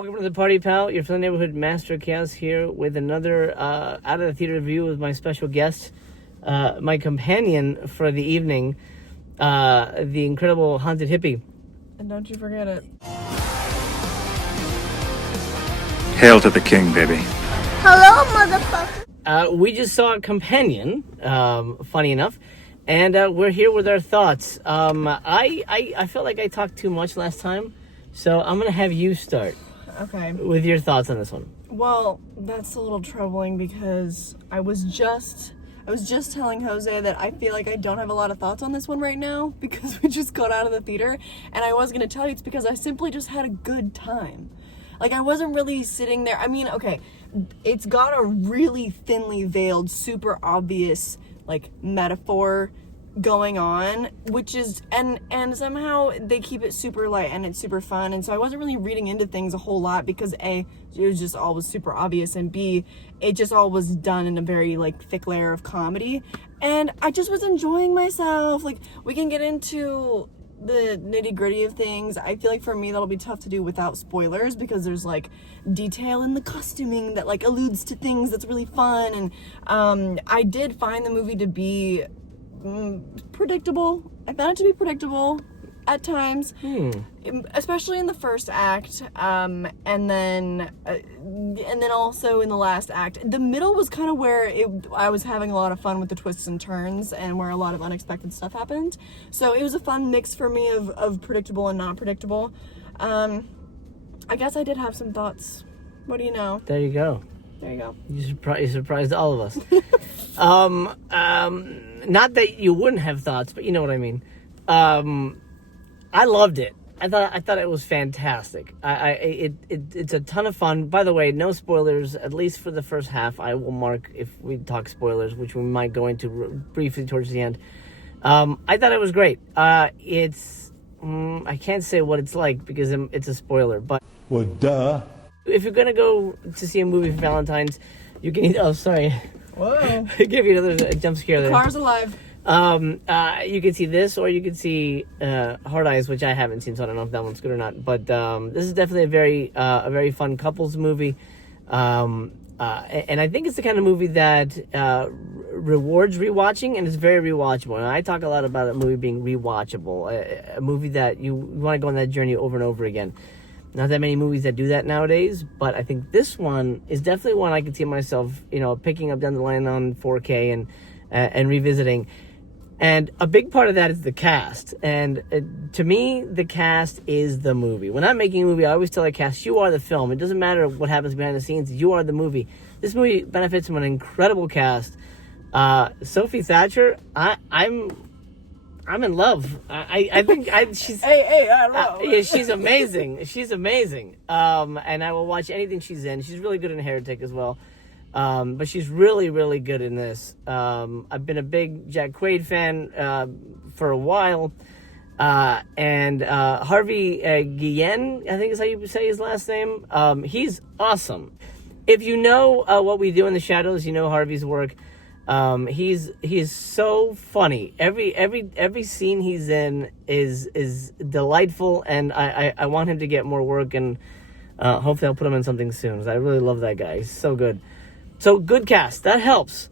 Welcome to the party, pal. Your friendly neighborhood master chaos here with another out of the theater review with my special guest, my companion for the evening, the incredible haunted hippie. And don't you forget it. Hail to the king, baby. Hello, motherfucker. We just saw Companion, funny enough, and we're here with our thoughts. I felt like I talked too much last time, so I'm gonna have you start. Okay. With your thoughts on this one. Well, that's a little troubling because I was just telling Jose that I feel like I don't have a lot of thoughts on this one right now because we just got out of the theater, and I was gonna tell you it's because I simply just had a good time. Like, I wasn't really sitting there. I mean, okay, it's got a really thinly veiled, super obvious, like, metaphor going on, which is, and somehow they keep it super light and it's super fun, and so I wasn't really reading into things a whole lot because A, it was just all was super obvious, and B, it just all was done in a very, like, thick layer of comedy, and I just was enjoying myself. Like, we can get into the nitty-gritty of things. I feel like for me that'll be tough to do without spoilers because there's like detail in the costuming that like alludes to things that's really fun, and I did find the movie to be predictable. I found it to be predictable at times, especially in the first act, and then also in the last act. The middle was kind of where I was having a lot of fun with the twists and turns and where a lot of unexpected stuff happened. So it was a fun mix for me of predictable and not predictable. I guess I did have some thoughts. What do you know? There you go. There you go. You surprised all of us. Not that you wouldn't have thoughts, but you know what I mean. I loved it. I thought it was fantastic. It's a ton of fun. By the way, no spoilers, at least for the first half. I will mark if we talk spoilers, which we might go into briefly towards the end. I thought it was great. It's I can't say what it's like because it's a spoiler, but well, duh. If you're gonna go to see a movie for Valentine's, you can. Oh, sorry. Whoa! Give you another jump scare there. Car's alive. You can see this, or you can see Hard Eyes, which I haven't seen, so I don't know if that one's good or not. But this is definitely a very fun couples movie, and I think it's the kind of movie that rewards rewatching, and it's very rewatchable. And I talk a lot about a movie being rewatchable, a movie that you want to go on that journey over and over again. Not that many movies that do that nowadays, but I think this one is definitely one I can see myself, picking up down the line on 4K and revisiting. And a big part of that is the cast. And to me, the cast is the movie. When I'm making a movie, I always tell the cast, you are the film. It doesn't matter what happens behind the scenes. You are the movie. This movie benefits from an incredible cast. Sophie Thatcher, I'm in love. I think she's... Hey, I don't know. Yeah, she's amazing. She's amazing. And I will watch anything she's in. She's really good in Heretic as well. But she's really, really good in this. I've been a big Jack Quaid fan for a while. And Harvey Guillen, I think is how you say his last name. He's awesome. If you know What We Do in the Shadows, you know Harvey's work. He's so funny. Every scene he's in is delightful, and I want him to get more work, and hopefully I'll put him in something soon. I really love that guy. He's so good. So good cast, that helps,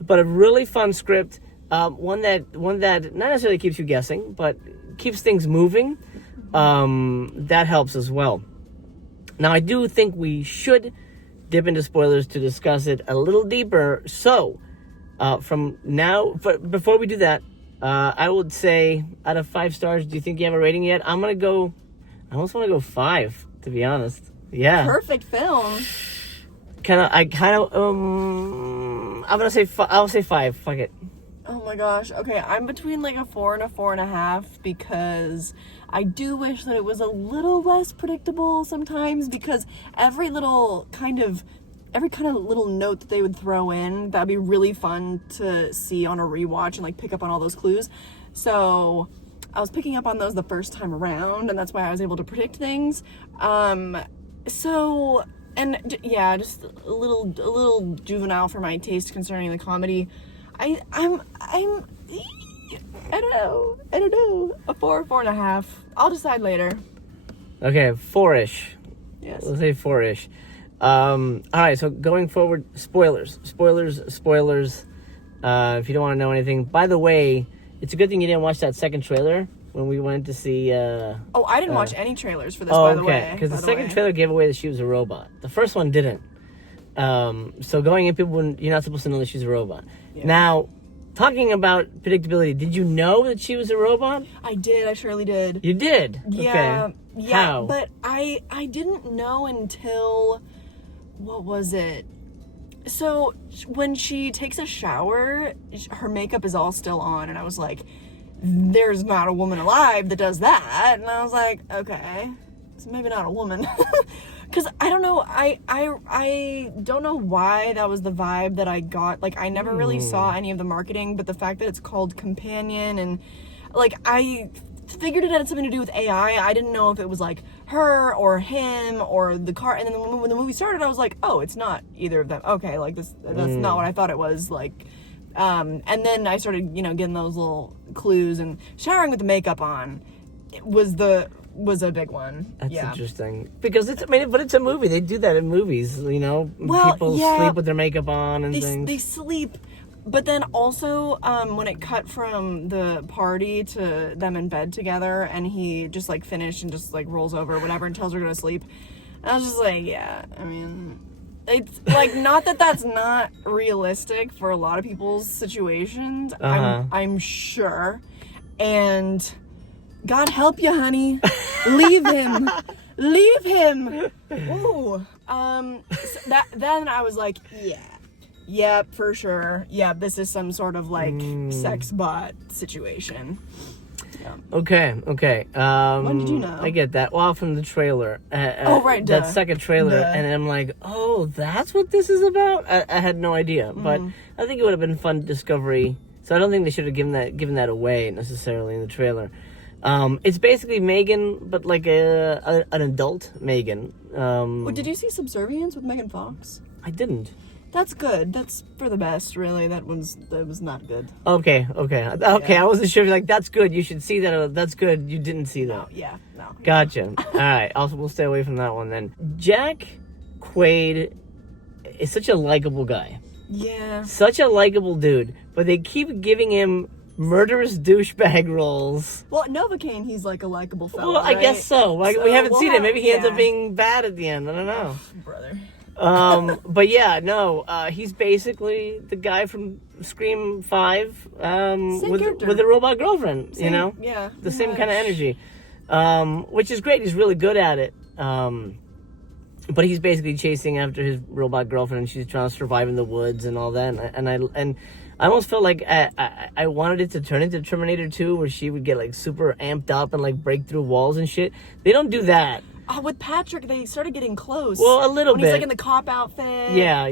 but a really fun script, one that not necessarily keeps you guessing, but keeps things moving. That helps as well. Now I do think we should dip into spoilers to discuss it a little deeper. So from now, but before we do that, I would say out of 5 stars, do you think you have a rating yet? I almost want to go 5, to be honest. Yeah. Perfect film. I'm gonna say I'll say 5. Fuck it. Oh my gosh. Okay, I'm between like a 4 and a 4.5 because I do wish that it was a little less predictable sometimes, because every kind of little note that they would throw in, that'd be really fun to see on a rewatch and like pick up on all those clues. So I was picking up on those the first time around, and that's why I was able to predict things. Just a little juvenile for my taste concerning the comedy. I don't know. A 4 or 4.5. I'll decide later. Okay, 4-ish. Yes. We'll say 4-ish. All right, so going forward, spoilers. If you don't want to know anything. By the way, it's a good thing you didn't watch that second trailer when we went to see... Oh, I didn't watch any trailers for this, by the way. Because the second trailer gave away that she was a robot. The first one didn't. So going in, you're not supposed to know that she's a robot. Yeah. Now, talking about predictability, did you know that she was a robot? I did. I surely did. You did? Yeah. Okay. Yeah. How? But I didn't know until... What was it? So when she takes a shower, her makeup is all still on, and I was like, there's not a woman alive that does that. And I was like, okay, so maybe not a woman. Because I don't know, I don't know why that was the vibe that I got. Like, I never really saw any of the marketing, but the fact that it's called Companion, and like, I figured it had something to do with AI. I didn't know if it was like her or him or the car. And then when the movie started, I was like, oh, it's not either of them. Okay, like that's not what I thought it was. Like, and then I started, getting those little clues, and showering with the makeup on was a big one. That's yeah. interesting. Because it's a movie. They do that in movies, Well, people yeah, sleep with their makeup on and things. They sleep. But then also, when it cut from the party to them in bed together, and he just like finished and just like rolls over or whatever and tells her to go to sleep, I was just like, yeah, I mean, it's like, not that that's not realistic for a lot of people's situations. I'm sure. And God help you, honey. Leave him. Leave him. Ooh. So then I was like, yeah. Yep, for sure. Yeah, this is some sort of like sex bot situation. Yeah. Okay. When did you know? I get that. Well, from the trailer. Right, that duh. second trailer, Duh. and I'm like, oh, that's what this is about? I had no idea, but I think it would have been fun discovery. So I don't think they should have given that away necessarily in the trailer. It's basically Megan, but like an adult Megan. Did you see Subservience with Megan Fox? I didn't. That's good. That's for the best, really. That was not good. Okay. I wasn't sure. Like, that's good. You should see that. That's good. You didn't see that. No. Gotcha. All right. Also, we'll stay away from that one then. Jack Quaid is such a likable guy. Yeah. Such a likable dude, but they keep giving him murderous douchebag roles. Well, Novocaine, he's like a likable fellow. Well, I right? guess so. Like, So we haven't we'll seen it. Maybe he ends yeah. up being bad at the end. I don't know. Brother. But yeah, no, he's basically the guy from Scream 5 with a robot girlfriend, Yeah. the same kind of energy, which is great. He's really good at it. But he's basically chasing after his robot girlfriend, and she's trying to survive in the woods and all that. And I almost felt like I wanted it to turn into Terminator 2, where she would get like super amped up and like break through walls and shit. They don't do that. With Patrick, they started getting close. Well, a little when bit. He's like in the cop outfit. Yeah.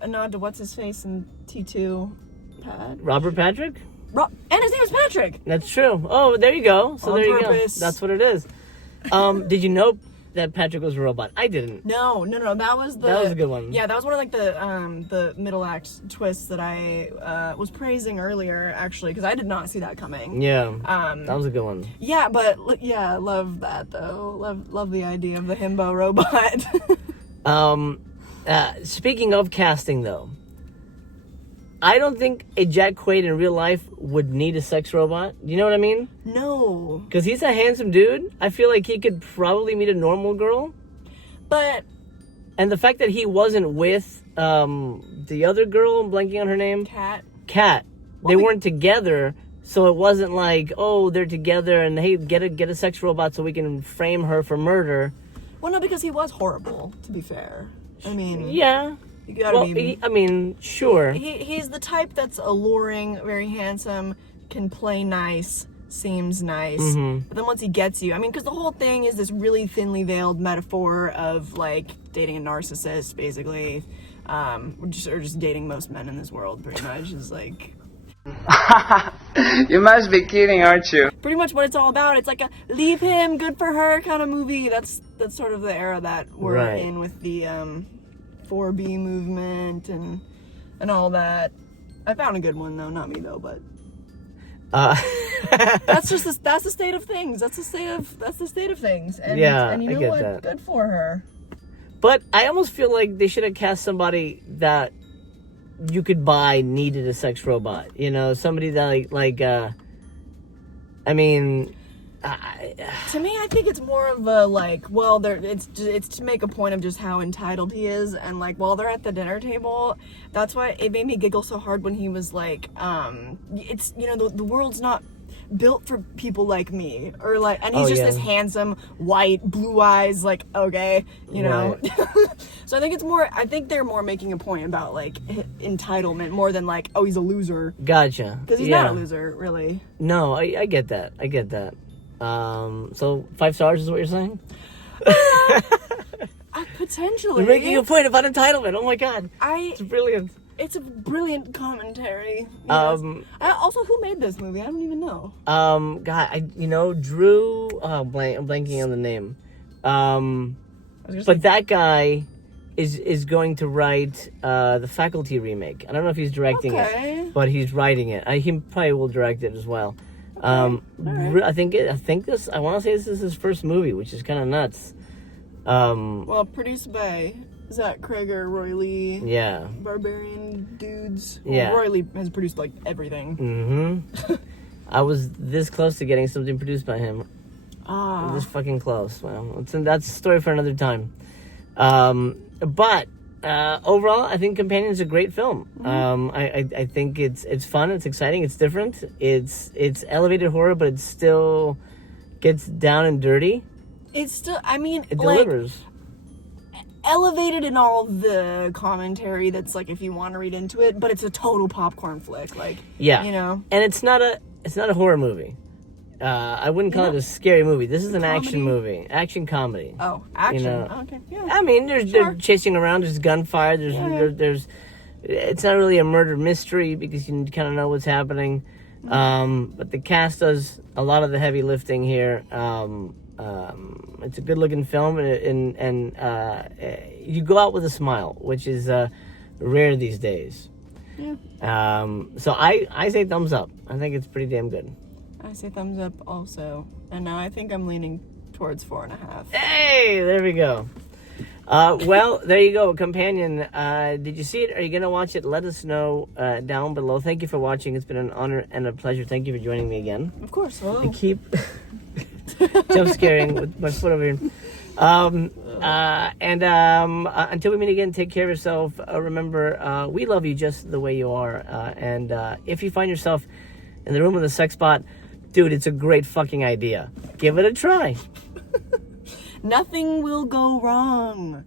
A nod to what's his face in T2. Robert Patrick? And his name is Patrick. That's true. Oh, there you go. So On there you purpose. go. That's what it is. Did you know that Patrick was a robot? I didn't. No. That was a good one. Yeah, that was one of like the middle act twists that I was praising earlier, actually, because I did not see that coming. Yeah. That was a good one. Yeah, but love that though. Love the idea of the himbo robot. Speaking of casting, though, I don't think a Jack Quaid in real life would need a sex robot. You know what I mean? No. Because he's a handsome dude. I feel like he could probably meet a normal girl. But... And the fact that he wasn't with the other girl, I'm blanking on her name. Kat. They weren't together, so it wasn't like, oh, they're together and hey, get a sex robot so we can frame her for murder. Well, no, because he was horrible, to be fair. I mean... Yeah. You gotta be... sure. He's the type that's alluring, very handsome, can play nice, seems nice. Mm-hmm. But then once he gets you... I mean, because the whole thing is this really thinly veiled metaphor of, like, dating a narcissist, basically. Or just dating most men in this world, pretty much. Is like... You must be kidding, aren't you? Pretty much what it's all about. It's like a leave him, good for her kind of movie. That's sort of the era that we're in with the... 4B movement and all that. I found a good one though, not me though, but That's the state of things. That's the state of things. And, Yeah, and you I know get what? that. Good for her. But I almost feel like they should have cast somebody that you could buy needed a sex robot. You know, somebody that I mean, To me, I think it's more of a it's to make a point of just how entitled he is, and like while they're at the dinner table, that's why it made me giggle so hard when he was like, it's the world's not built for people like me, or like, and he's just this handsome white blue eyes, like, okay, Right. So I think they're more making a point about like entitlement more than like, oh, he's a loser, gotcha. because he's not a loser, really. No, I get that. I get that. So 5 stars is what you're saying? Potentially. They're making a point about entitlement. Oh my god. It's brilliant. It's a brilliant commentary. Yes. Also, who made this movie? I don't even know. God, Drew. I'm blanking on the name. But that guy is going to write the Faculty remake. I don't know if he's directing it, but he's writing it. He probably will direct it as well. Right. I want to say this is his first movie, which is kind of nuts. Well, produced by Zach Kreger, Roy Lee. Yeah. Barbarian dudes. Yeah. Roy Lee has produced like everything. Mm-hmm. I was this close to getting something produced by him. This fucking close. Well, that's a story for another time. But overall, I think Companion's a great film. I think it's fun, it's exciting, it's different. It's elevated horror, but it still gets down and dirty. It's still, I mean, It delivers. Elevated in all the commentary that's like, if you want to read into it, but it's a total popcorn flick. Like, Yeah. And it's not a horror movie. I wouldn't call it a scary movie. This is an action movie, action comedy. Oh, action. Okay, yeah. I mean, they're chasing around. There's gunfire. There's. It's not really a murder mystery because you kind of know what's happening. But the cast does a lot of the heavy lifting here. It's a good-looking film, and you go out with a smile, which is rare these days. Yeah. So I say thumbs up. I think it's pretty damn good. I say thumbs up also. And now I think I'm leaning towards 4.5. Hey, there we go. Well, there you go, Companion. Did you see it? Are you going to watch it? Let us know down below. Thank you for watching. It's been an honor and a pleasure. Thank you for joining me again. Of course. Hello. I keep jump scaring with my foot over here. Until we meet again, take care of yourself. Remember, we love you just the way you are. And if you find yourself in the room with a sex bot, dude, it's a great fucking idea. Give it a try. Nothing will go wrong.